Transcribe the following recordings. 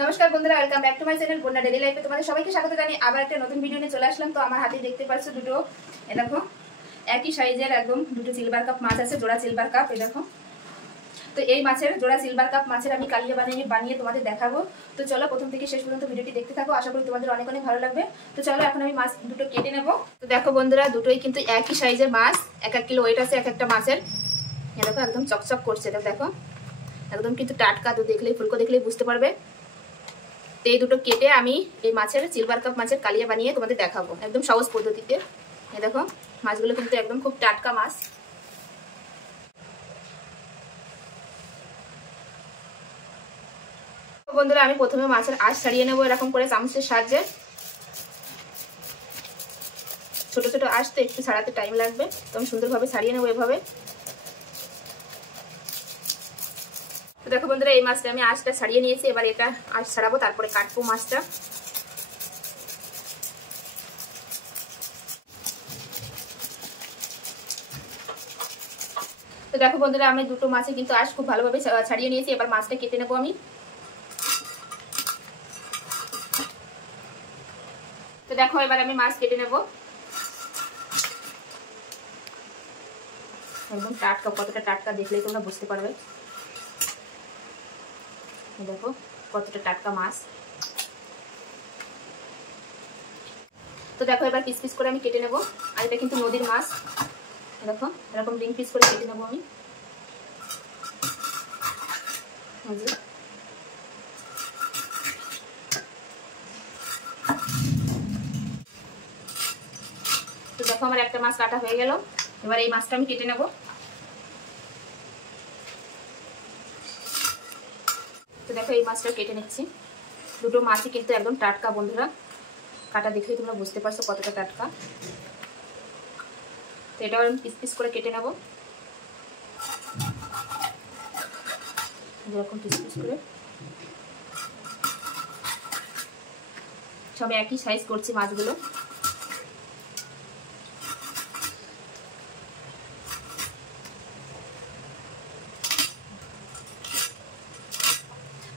নমস্কার বন্ধুরা, welcome back to my channel বন্যা ডেইলি লাইফে তোমাদের সবাইকে স্বাগত জানাই। আবার একটা নতুন ভিডিও নিয়ে চলে আসলাম। তো আমার হাতে দেখতে পাচ্ছ দুটো, এ দেখো একই সাইজের একদম দুটো সিলভার কাপ মাছ আছে, জোড়া সিলভার কাপ। এ দেখো, তো এই মাছের জোড়া সিলভার কাপ মাছের আমি কালিয়া বানিয়ে তোমাদের দেখাবো। তো চলো প্রথম থেকে শেষ পর্যন্ত ভিডিওটি দেখতে থাকো, আশা করি তোমাদের অনেক অনেক ভালো লাগবে। তো চলো এখন আমি মাছ দুটো কেটে নেব। তো দেখো বন্ধুরা, দুটোই কিন্তু একই সাইজের মাছ, 1 কিলো ওয়েট আছে এক একটা মাছের। এ দেখো একদম চকচক করছে, দেখো একদম কিন্তু টাটকা। তো দেখলেই ফুলকো দেখলেই বুঝতে পারবে। তো এই দুটো কেটে আমি এই মাছের সিলভার কাপ মাছের কালিয়া বানিয়ে তোমাদের দেখাবো একদম সহজ পদ্ধতিতে। এই দেখো মাছগুলো কিন্তু একদম খুব টাটকা মাছ। বন্ধুরা, আমি প্রথমে মাছের আঁশ ছাড়িয়ে নেবো এরকম করে চামচের সাহায্যে। ছোট ছোট আঁশ তো একটু ছাড়াতে টাইম লাগবে, তো আমি সুন্দরভাবে ছাড়িয়ে নেবো এভাবে। তো দেখো বন্ধুরা, এই মাছটা আমি আঁশটা ছাড়িয়ে নিয়েছি। এবার এটা আঁশ ছাড়াবো, তারপরে কাটবো মাছটা। তো দেখো বন্ধুরা, আমি দুটো মাছে কিন্তু আঁশ খুব ভালোভাবে ছাড়িয়ে নিয়েছি। এবার মাছটা কেটে নেবো আমি। তো দেখো এবার আমি মাছ কেটে নেব। একদম টাটকা, কতটা টাটকা দেখলেই তোমরা বুঝতে পারবে। দেখো কতটা টাটকা মাছ। তো দেখো এবার পিস পিস করে আমি কেটে নেব। আর এটা কিন্তু নদীর মাছ, দেখো এরকম রিং পিস করে কেটে নেব আমি। তো দেখো আমার একটা মাছ কাটা হয়ে গেল। এবার এই মাছটা আমি কেটে নেব। তো দেখো এই মাছটা কেটে নিচ্ছি। দুটো মাছই কিন্তু একদম টাটকা বন্ধুরা, কাটা দেখলেই তোমরা বুঝতে পারছো কতটা টাটকা। তো এটাও আমি পিস পিস করে কেটে নেব, এরকম পিস পিস করে। সব একই সাইজ করছি মাছগুলো।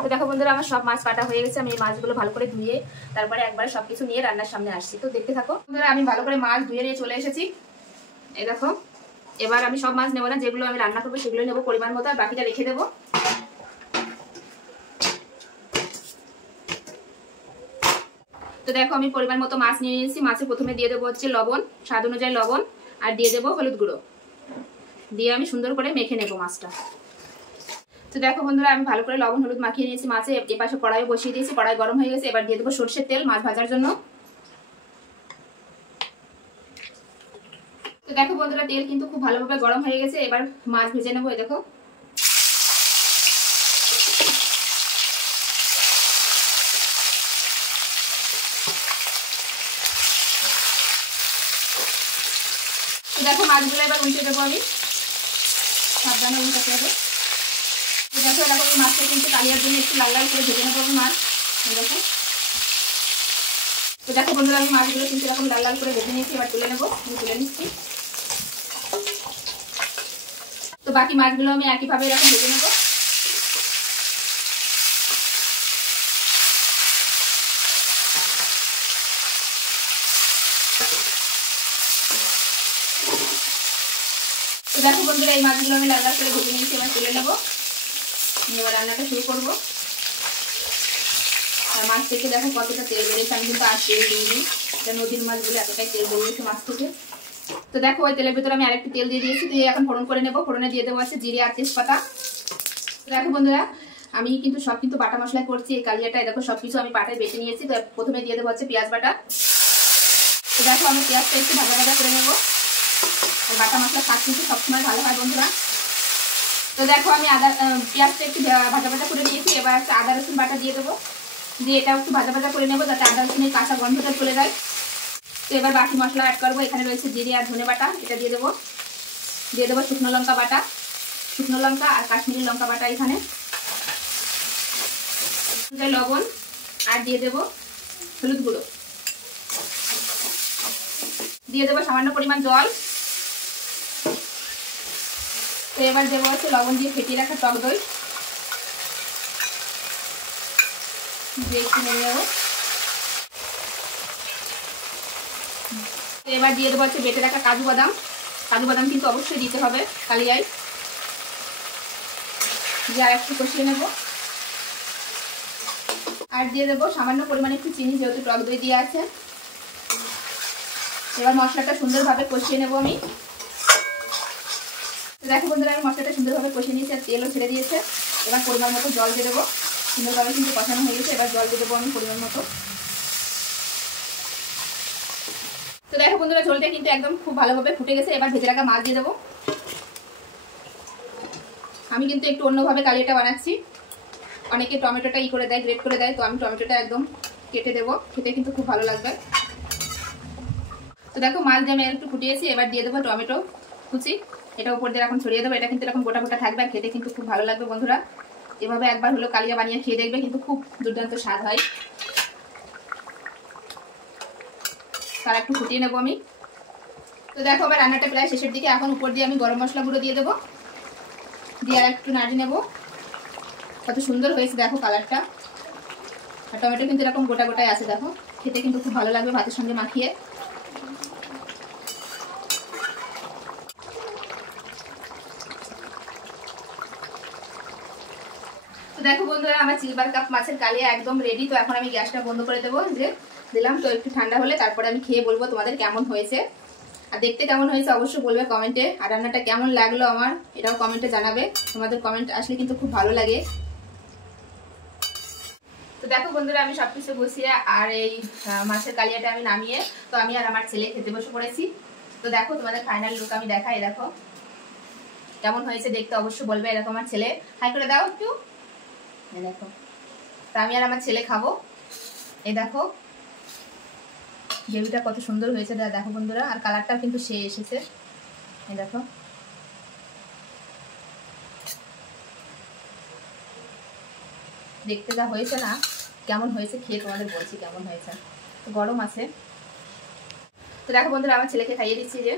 তো দেখো বন্ধুরা, আমার সব মাছ কাটা হয়ে গেছে। আমি এই মাছগুলো ভালো করে ধুয়ে তারপরে একবারে সবকিছু নিয়ে রান্নার সামনে আসছি। তো দেখতে থাকো বন্ধুরা, আমি ভালো করে মাছ ধুয়ে নিয়ে চলে এসেছি। এই দেখো, এবার আমি সব মাছ নেবো না, যেগুলো আমি রান্না করবো সেগুলো নেবো পরিমাণ মতো, আর বাকিটা রেখে দেবো। তো দেখো আমি পরিমাণ মতো মাছ নিয়ে নিয়েছি। মাছে প্রথমে দিয়ে দেবো হচ্ছে লবণ, স্বাদ অনুযায়ী লবণ, আর দিয়ে দেবো হলুদ গুঁড়ো। দিয়ে আমি সুন্দর করে মেখে নেবো মাছটা। তো দেখো বন্ধুরা, আমি ভালো করে লবণ হলুদ মাখিয়ে নিয়েছি মাছে। এপাশে কড়াই বসিয়ে দিয়েছি, কড়াই গরম হয়ে গেছে। এবার দিয়ে দেবো সরষের তেল মাছ ভাজার জন্য। তো দেখো বন্ধুরা, তেল কিন্তু খুব ভালোভাবে গরম হয়ে গেছে। এবার মাছ ভেজে নেবো। এই দেখো, তো দেখো মাছগুলো এবার উল্টে দেবো আমি, সাবধানে উল্টাতে হবে। তো দেখো এরকম মাছটা কিন্তু কালিয়ার জন্য একটু লাল লাল করে ভেজে নেবো আমি মাছ। দেখো, তো দেখো বন্ধুরা, আমি মাছগুলো কিন্তু এরকম লাল লাল করে ভেজে নিয়েছি। এবার তুলে নেবো, তুলে নিচ্ছি। তো বাকি মাছগুলো আমি একইভাবে এরকম ভেজে নেবো। তো দেখো বন্ধুরা, এই মাছগুলো আমি লাল লাল করে ভেজে নিয়েছি। এবার তুলে নেবো, এবার রান্নাটা শুরু করবো। আর মাছ থেকে দেখো কতটা তেল বেরিয়েছে। আমি কিন্তু আর তেল দিইনি, এটা নদীর মাছগুলো এতটাই তেল বেরিয়েছে মাছ থেকে। তো দেখো ওই তেলের ভিতরে আমি আরেকটু তেল দিয়ে দিয়েছি। দিয়ে এখন ফোড়ন করে নেবো। ফোড়নে দিয়ে দেবো আছে জিরে আর তেজপাতা। তো দেখো বন্ধুরা, আমি কিন্তু সব কিন্তু বাটা মশলা করছি এই কালিয়াটা। দেখো সবকিছু আমি বাটায় বেটে নিয়েছি। তো প্রথমে দিয়ে দেবো হচ্ছে পেঁয়াজ বাটা। তো দেখো আমি পেঁয়াজটা একটু ভাজা ভাজা করে নেবো। আর বাটা মশলা স্বাদ কিন্তু সবসময় ভালো হয় বন্ধুরা। তো দেখো আমি পেঁয়াজটা একটু ভাজা ভাজা করে নিয়েছি। এবার হচ্ছে আদা রসুন বাটা দিয়ে দেবো। দিয়ে এটাও একটু ভাজা ভাজা করে নেবো, যাতে আদা রসুনের কাঁচা গন্ধটা চলে যায়। তো এবার বাকি মশলা অ্যাড করবো। এখানে রয়েছে জিরে আর ধনে বাটা, এটা দিয়ে দেবো। দিয়ে দেবো শুকনো লঙ্কা বাটা, শুকনো লঙ্কা আর কাশ্মীরি লঙ্কা বাটা এখানে, লবণ, আর দিয়ে দেবো হলুদ গুঁড়ো। দিয়ে দেবো সামান্য পরিমাণ জল। তো এবার দেবো হচ্ছে লবণ দিয়ে ফেটিয়ে রাখা টক দই। দিয়ে একটু নেড়ে নেবো। এবার দিয়ে দেবো হচ্ছে বেটে রাখা কাজু বাদাম। কাজু বাদাম কিন্তু অবশ্যই দিতে হবে কালিয়ায়। দিয়ে আর একটু কষিয়ে নেব। আর দিয়ে দেবো সামান্য পরিমাণে একটু চিনি, যেহেতু টক দই দিয়ে আছে। এবার মশলাটা সুন্দরভাবে কষিয়ে নেব আমি। দেখো বন্ধুরা, আমি মশলাটা সুন্দরভাবে কষিয়ে নিয়েছি আর তেলও ছেড়ে দিয়েছে। এবার পরিমাণ মতো জল দিয়ে দেবো। সুন্দরভাবে কিন্তু কষানো হয়ে গেছে। এবার জল দিয়ে দেবো আমি পরিমাণ মতো। তো দেখো বন্ধুরা, ঝোলটা কিন্তু একদম খুব ভালোভাবে ফুটে গেছে। এবার ভেজে রাখা মাছ দিয়ে দেবো। আমি কিন্তু একটু অন্যভাবে কালিয়াটা বানাচ্ছি। অনেকে টমেটোটা করে দেয়, গ্রেট করে দেয়, তো আমি টমেটোটা একদম কেটে দেবো। খেতে কিন্তু খুব ভালো লাগবে। তো দেখো মাছ দিয়ে আমি একটু ফুটিয়েছি। এবার দিয়ে দেবো টমেটো কুচি। এটা উপর দিয়ে এখন ছড়িয়ে দেবো। এটা কিন্তু এরকম গোটা গোটা থাকবে আর খেতে কিন্তু খুব ভালো লাগবে বন্ধুরা। এভাবে একবার হলো কালিয়া বানিয়ে খেয়ে দেখবে, কিন্তু খুব দুর্দান্ত স্বাদ হয়। তার একটু ফুটিয়ে নেবো আমি। তো দেখো আবার রান্নাটা প্রায় শেষের দিকে। এখন উপর দিয়ে আমি গরম মশলা গুঁড়ো দিয়ে দেবো। দিয়ে আর একটু নাড়িয়ে নেবো। কত সুন্দর হয়েছে দেখো কালারটা। আর টমেটো কিন্তু এরকম গোটা গোটায় আছে দেখো। খেতে কিন্তু খুব ভালো লাগবে ভাতের সঙ্গে মাখিয়ে। তো দেখো বন্ধুরা, আমার সিলভার কাপ মাছের কালিয়া একদম রেডি। তো এখন আমি গ্যাসটা বন্ধ করে দেবো। যে দিলাম, তো একটু ঠান্ডা হলে তারপরে আমি খেয়ে বলবো তোমাদের কেমন হয়েছে। আর দেখতে কেমন হয়েছে অবশ্যই বলবে কমেন্টে। আর রান্নাটা কেমন লাগলো আমার এটাও কমেন্টে জানাবে। তোমাদের কমেন্ট আসলে কিন্তু খুব ভালো লাগে। তো দেখো বন্ধুরা, আমি সবকিছু গুছিয়ে আর এই মাছের কালিয়াটা আমি নামিয়ে তো আমি আর আমার ছেলে খেতে বসে পড়েছি। তো দেখো তোমাদের ফাইনাল লুক আমি দেখাই। দেখো কেমন হয়েছে দেখতে অবশ্যই বলবে। এরকম আমার ছেলে হাই করে দাও একটু। দেখো, তা আমি আর আমার ছেলে খাবো। এই দেখো গ্রেভিটা কত সুন্দর হয়েছে দেখো বন্ধুরা। আর কালারটাও কিন্তু সে এসেছে। এই দেখো দেখতে যা হয়েছে না, কেমন হয়েছে খেয়ে তোমাদের বলছি কেমন হয়েছে। তো গরম আছে। তো দেখো বন্ধুরা, আমার ছেলেকে খাইয়ে দিচ্ছি। যে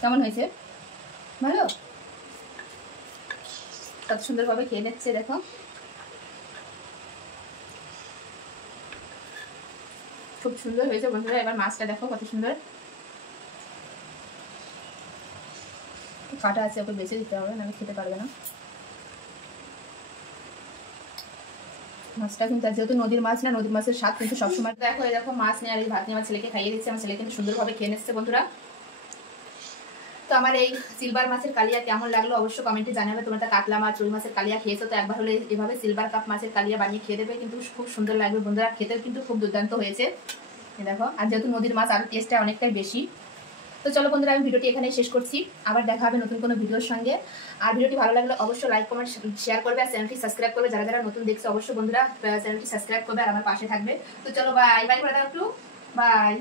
কেমন হয়েছে, ভালো? কত সুন্দরভাবে খেয়ে নিচ্ছে দেখো। খুব সুন্দর হয়েছে বন্ধুরা। এবার মাছটা দেখো কত সুন্দর কাটা আছে, ওকে বেছে দিতে হবে, না খেতে পারবে না। মাছটা কিন্তু যেহেতু নদীর মাছ না, নদীর মাছের স্বাদ কিন্তু সবসময়। দেখো এই দেখো মাছ নিয়ে আর এই ভাত নিয়ে আমার ছেলেকে খাইয়ে দিচ্ছে। আমার ছেলে কিন্তু সুন্দরভাবে খেয়ে নিচ্ছে বন্ধুরা। তো আমার এই সিলভার মাছের কালিয়া কেমন লাগলো অবশ্যই কমেন্টে জানাবে। তোমরা কাতলা মাছ, রুই মাছের কালিয়া খেয়েছো, তো একবার হলে এভাবে সিলভার কাপ মাছের কালিয়া বানিয়ে খেয়ে দেবে, কিন্তু খুব সুন্দর লাগবে বন্ধুরা। খেতে কিন্তু খুব দুর্দান্ত হয়েছে দেখো। আর যেহেতু নদীর মাছ আরো টেস্টটা অনেকটাই বেশি। তো চলো বন্ধুরা, আমি ভিডিওটি এখানেই শেষ করছি। আবার দেখা হবে নতুন কোনো ভিডিওর সঙ্গে। আর ভিডিওটি ভালো লাগলে অবশ্যই লাইক কমেন্ট শেয়ার করবে। আর চ্যানেলটি সাবস্ক্রাইব করবে। যারা যারা নতুন দেখছে অবশ্যই বন্ধুরা চ্যানেলটি সাবস্ক্রাইব করবে আর আমার পাশে থাকবে। তো চলো বাই বাই করে দাও একটু। বাই।